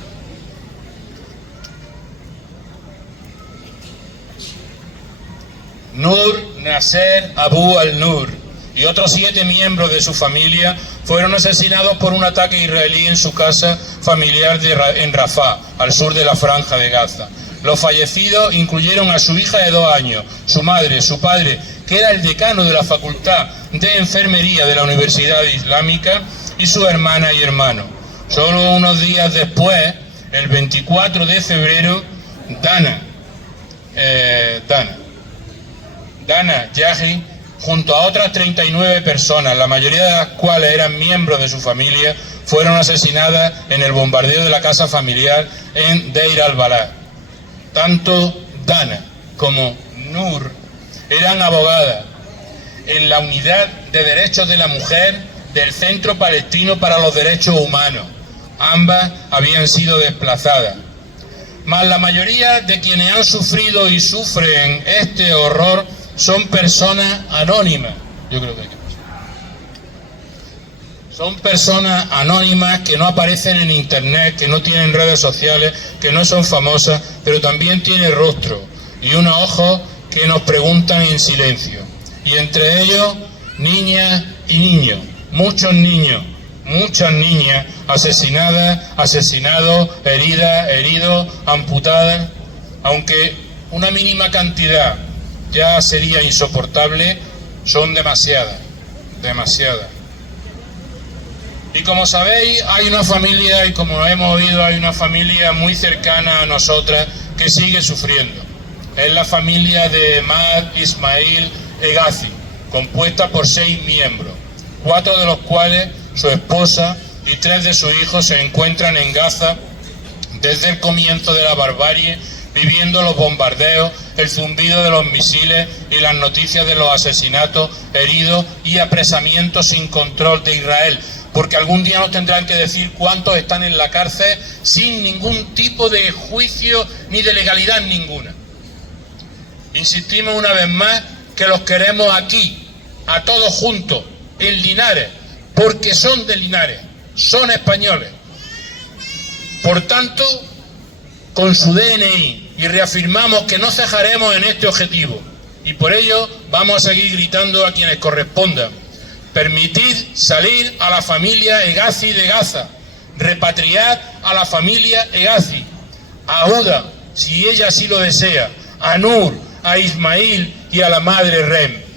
Nur Nasser Abu al-Nur y otros 7 miembros de su familia fueron asesinados por un ataque israelí en su casa familiar en Rafah, al sur de la franja de Gaza. Los fallecidos incluyeron a su hija de 2 años, su madre, su padre, que era el decano de la Facultad de Enfermería de la Universidad Islámica, y su hermana y hermano. Solo unos días después, el 24 de febrero, Dana Yahi, junto a otras 39 personas, la mayoría de las cuales eran miembros de su familia, fueron asesinadas en el bombardeo de la casa familiar en Deir al-Balad. Tanto Dana como Nur eran abogadas en la Unidad de Derechos de la Mujer del Centro Palestino para los Derechos Humanos. Ambas habían sido desplazadas. Mas la mayoría de quienes han sufrido y sufren este horror son personas anónimas. Yo creo que hay que pasar. Son personas anónimas que no aparecen en internet, que no tienen redes sociales, que no son famosas, pero también tienen rostro y unos ojos que nos preguntan en silencio. Y entre ellos, niñas y niños, muchos niños, muchas niñas asesinadas, asesinados, heridas, heridos, amputadas. Aunque una mínima cantidad ya sería insoportable, son demasiadas. Y como sabéis, hay una familia, y como lo hemos oído, hay una familia muy cercana a nosotras que sigue sufriendo. Es la familia de Mad Ismail Hegazi, compuesta por 6 miembros, 4 de los cuales, su esposa y 3 de sus hijos, se encuentran en Gaza desde el comienzo de la barbarie, viviendo los bombardeos, el zumbido de los misiles y las noticias de los asesinatos, heridos y apresamientos sin control de Israel, porque algún día nos tendrán que decir cuántos están en la cárcel sin ningún tipo de juicio ni de legalidad ninguna. Insistimos una vez más que los queremos aquí, a todos juntos, en Linares, porque son de Linares, son españoles. Por tanto, con su DNI, y reafirmamos que no cejaremos en este objetivo, y por ello vamos a seguir gritando a quienes correspondan: permitid salir a la familia Hegazi de Gaza, repatriad a la familia Hegazi, a Huda, si ella así lo desea, a Nur, a Ismail y a la madre Rem.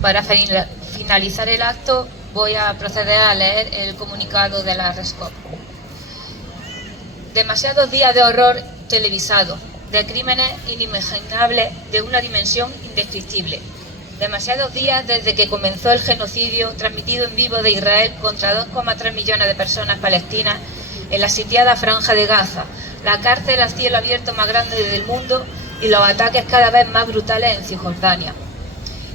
Para finalizar el acto voy a proceder a leer el comunicado de la RESCOP. Demasiados días de horror televisado, de crímenes inimaginables de una dimensión indescriptible. Demasiados días desde que comenzó el genocidio transmitido en vivo de Israel contra 2,3 millones de personas palestinas en la sitiada Franja de Gaza, la cárcel a cielo abierto más grande del mundo y los ataques cada vez más brutales en Cisjordania.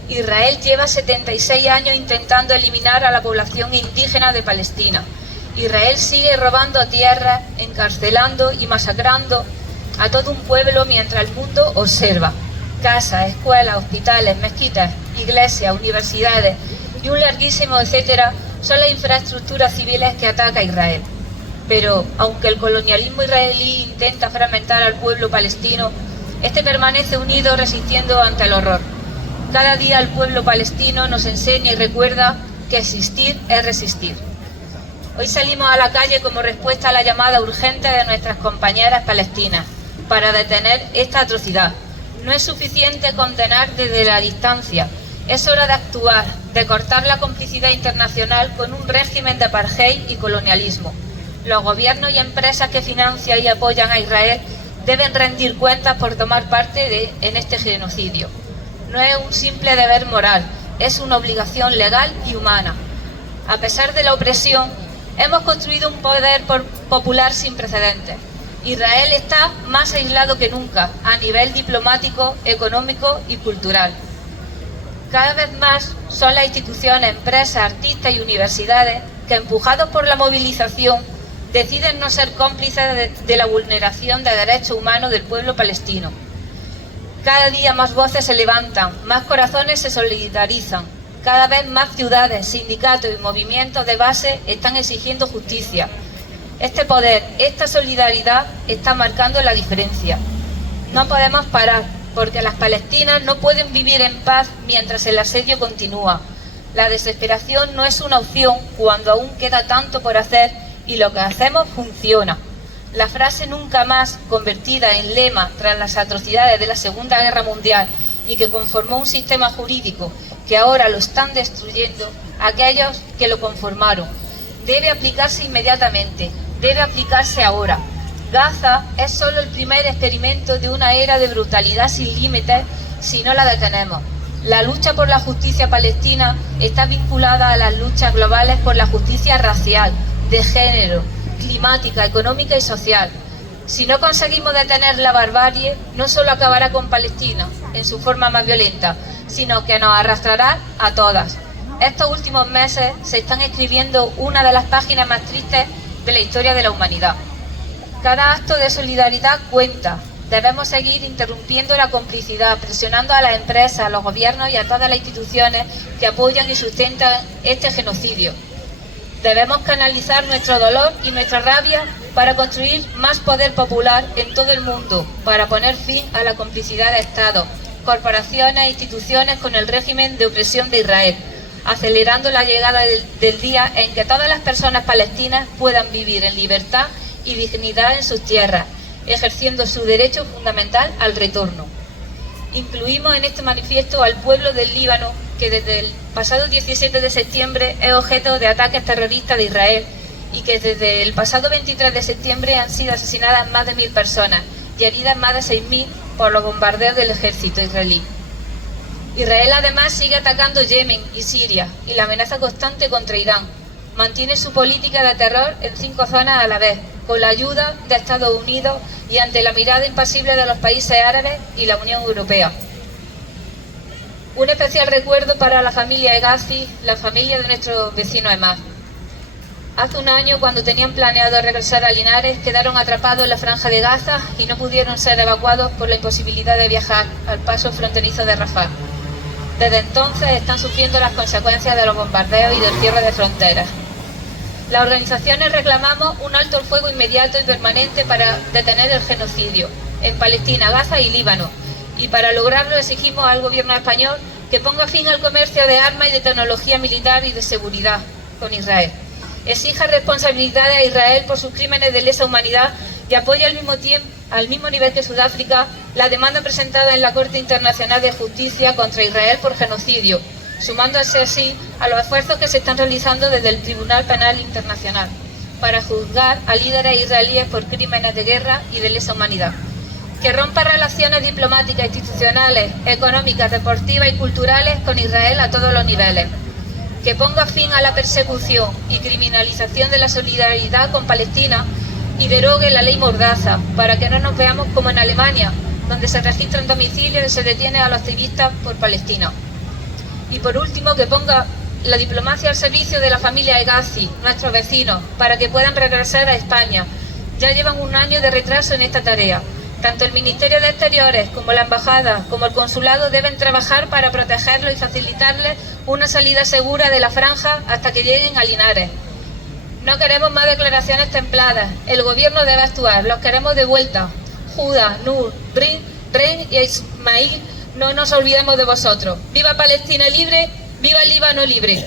Israel lleva 76 años intentando eliminar a la población indígena de Palestina. Israel sigue robando tierras, encarcelando y masacrando a todo un pueblo mientras el mundo observa. Casas, escuelas, hospitales, mezquitas, iglesias, universidades y un larguísimo etcétera son las infraestructuras civiles que ataca Israel. Pero, aunque el colonialismo israelí intenta fragmentar al pueblo palestino, este permanece unido resistiendo ante el horror. Cada día el pueblo palestino nos enseña y recuerda que existir es resistir. Hoy salimos a la calle como respuesta a la llamada urgente de nuestras compañeras palestinas para detener esta atrocidad. No es suficiente condenar desde la distancia Es hora de actuar, de cortar la complicidad internacional con un régimen de apartheid y colonialismo. Los gobiernos y empresas que financian y apoyan a Israel deben rendir cuentas por tomar parte en este genocidio. No es un simple deber moral, es una obligación legal y humana. A pesar de la opresión, hemos construido un poder popular sin precedentes. Israel está más aislado que nunca a nivel diplomático, económico y cultural. Cada vez más son las instituciones, empresas, artistas y universidades que, empujados por la movilización, deciden no ser cómplices de la vulneración de derechos humanos del pueblo palestino. Cada día más voces se levantan, más corazones se solidarizan. Cada vez más ciudades, sindicatos y movimientos de base están exigiendo justicia. Este poder, esta solidaridad está marcando la diferencia. No podemos parar, porque las palestinas no pueden vivir en paz mientras el asedio continúa. La desesperación no es una opción cuando aún queda tanto por hacer y lo que hacemos funciona. La frase "nunca más", convertida en lema tras las atrocidades de la Segunda Guerra Mundial y que conformó un sistema jurídico que ahora lo están destruyendo aquellos que lo conformaron, debe aplicarse inmediatamente, debe aplicarse ahora. Gaza es solo el primer experimento de una era de brutalidad sin límites si no la detenemos. La lucha por la justicia palestina está vinculada a las luchas globales por la justicia racial, de género, climática, económica y social. Si no conseguimos detener la barbarie, no solo acabará con Palestina en su forma más violenta, sino que nos arrastrará a todas. Estos últimos meses se están escribiendo una de las páginas más tristes de la historia de la humanidad. Cada acto de solidaridad cuenta. Debemos seguir interrumpiendo la complicidad, presionando a las empresas, a los gobiernos y a todas las instituciones que apoyan y sustentan este genocidio. Debemos canalizar nuestro dolor y nuestra rabia para construir más poder popular en todo el mundo, para poner fin a la complicidad de Estados, corporaciones e instituciones con el régimen de opresión de Israel, acelerando la llegada del día en que todas las personas palestinas puedan vivir en libertad y dignidad en sus tierras, ejerciendo su derecho fundamental al retorno. Incluimos en este manifiesto al pueblo del Líbano, que desde el pasado 17 de septiembre es objeto de ataques terroristas de Israel y que desde el pasado 23 de septiembre han sido asesinadas más de 1000 personas y heridas más de 6000 por los bombardeos del ejército israelí. Israel además sigue atacando Yemen y Siria y la amenaza constante contra Irán. Mantiene su política de terror en 5 zonas a la vez, con la ayuda de Estados Unidos y ante la mirada impasible de los países árabes y la Unión Europea. Un especial recuerdo para la familia Hegazi, la familia de nuestro vecino Emad. Hace un año, cuando tenían planeado regresar a Linares, quedaron atrapados en la franja de Gaza y no pudieron ser evacuados por la imposibilidad de viajar al paso fronterizo de Rafah. Desde entonces están sufriendo las consecuencias de los bombardeos y del cierre de fronteras. Las organizaciones reclamamos un alto el fuego inmediato y permanente para detener el genocidio en Palestina, Gaza y Líbano, y para lograrlo exigimos al gobierno español que ponga fin al comercio de armas y de tecnología militar y de seguridad con Israel. Exija responsabilidades a Israel por sus crímenes de lesa humanidad y apoye al mismo nivel que Sudáfrica la demanda presentada en la Corte Internacional de Justicia contra Israel por genocidio, sumándose así a los esfuerzos que se están realizando desde el Tribunal Penal Internacional para juzgar a líderes israelíes por crímenes de guerra y de lesa humanidad. Que rompa relaciones diplomáticas, institucionales, económicas, deportivas y culturales con Israel a todos los niveles. Que ponga fin a la persecución y criminalización de la solidaridad con Palestina y derogue la ley Mordaza para que no nos veamos como en Alemania, donde se registran domicilios y se detiene a los activistas por Palestina. Y por último, que ponga la diplomacia al servicio de la familia Hegazi, nuestros vecinos, para que puedan regresar a España. Ya llevan un año de retraso en esta tarea. Tanto el Ministerio de Exteriores como la Embajada como el Consulado deben trabajar para protegerlos y facilitarles una salida segura de la franja hasta que lleguen a Linares. No queremos más declaraciones templadas. El gobierno debe actuar. Los queremos de vuelta. Judá, Nur, Ren y Ismail, no nos olvidemos de vosotros. ¡Viva Palestina libre! ¡Viva el Líbano libre!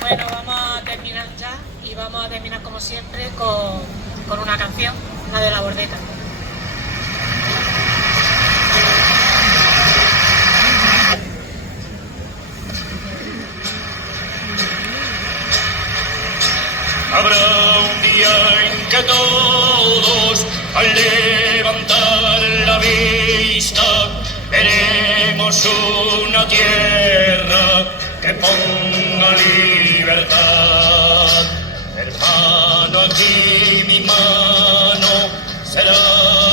Bueno, vamos a terminar ya y vamos a terminar terminar como siempre con una canción, la de La Bordeta. Habrá un día en que todos, al levantar la vista, veremos una tierra que ponga libertad. Hermano, aquí mi mano será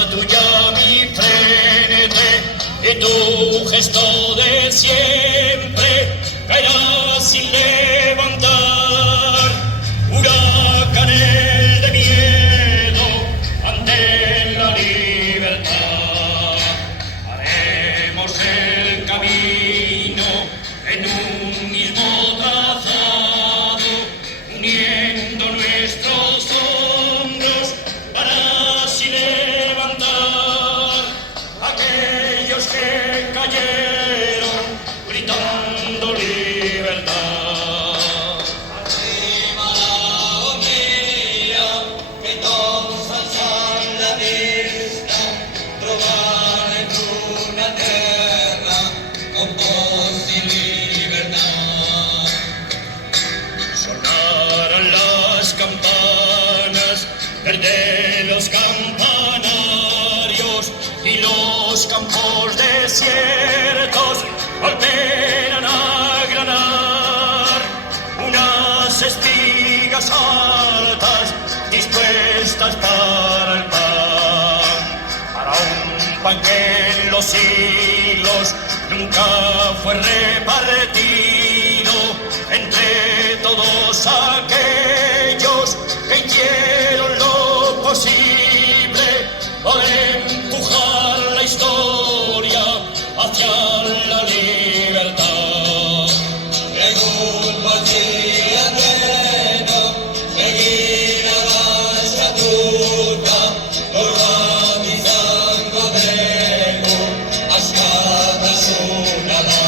tuya, mi frente, y tu gesto de siempre caerá sin levantar. Huracanes de miedo ante la libertad. Haremos el camino en un mismo trazado, uniendo nuestros hombros para así levantar aquellos que cayeron gritando libertad. De los campanarios y los campos desiertos volverán a granar unas espigas altas dispuestas para el para un pan que en los siglos nunca fue repartido entre todos aquellos que hicieron lo posible por empujar la historia hacia la libertad. Egun batxiateno, begina basatuta, orduan izango dugu askatasuna da.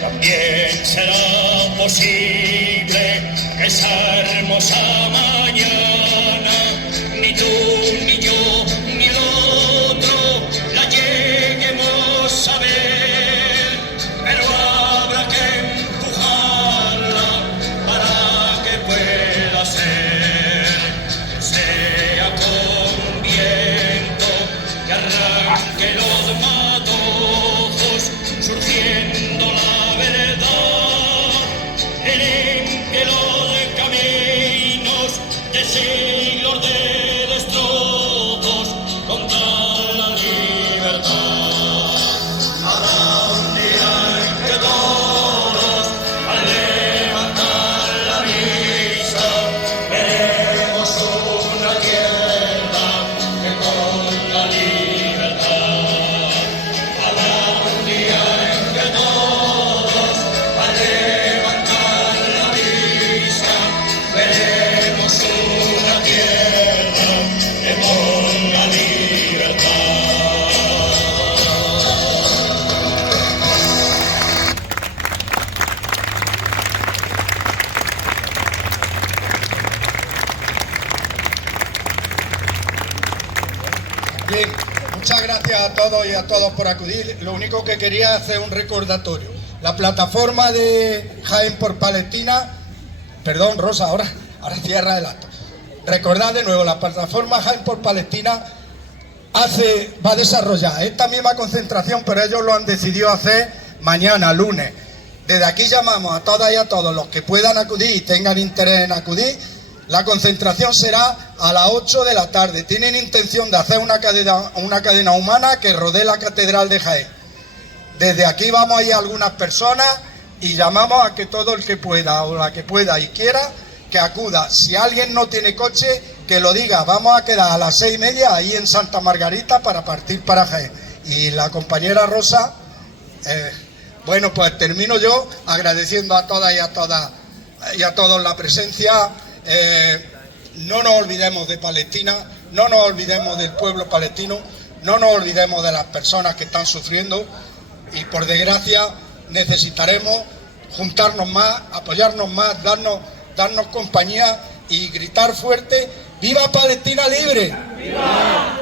También será posible que esa hermosa mañana ni tú, ni yo, ni el otro la lleguemos a ver, pero habrá que empujarla para que pueda ser, sea con viento que arranque los matojos, surgiendo la verdad, limpie los caminos de siglos de destrozos contra la libertad. Habrá un día en que todos, al levantar la vista, veremos una tierra que ponga libertad. Habrá un día en que todos, al levantar la vista, veremos una tierra que ponga libertad. Bien, muchas gracias a todos y a todos por acudir. Lo único que quería hacer un recordatorio. La plataforma de Jaén por Palestina, perdón Rosa, ahora cierra el acto. Recordad de nuevo, la plataforma Jaén por Palestina va a desarrollar esta misma concentración, pero ellos lo han decidido hacer mañana, lunes. Desde aquí llamamos a todas y a todos los que puedan acudir y tengan interés en acudir. La concentración será a las 8 de la tarde. Tienen intención de hacer una cadena humana que rodee la Catedral de Jaén. Desde aquí vamos a ir a algunas personas y llamamos a que todo el que pueda o la que pueda y quiera que acuda. Si alguien no tiene coche, que lo diga. Vamos a quedar a las 6:30 ahí en Santa Margarita para partir para Jaén. Y la compañera Rosa, bueno, pues termino yo agradeciendo a todas y a todos la presencia. No nos olvidemos de Palestina, no nos olvidemos del pueblo palestino, no nos olvidemos de las personas que están sufriendo y por desgracia necesitaremos juntarnos más, apoyarnos más, darnos compañía y gritar fuerte: ¡Viva Palestina libre! ¡Viva!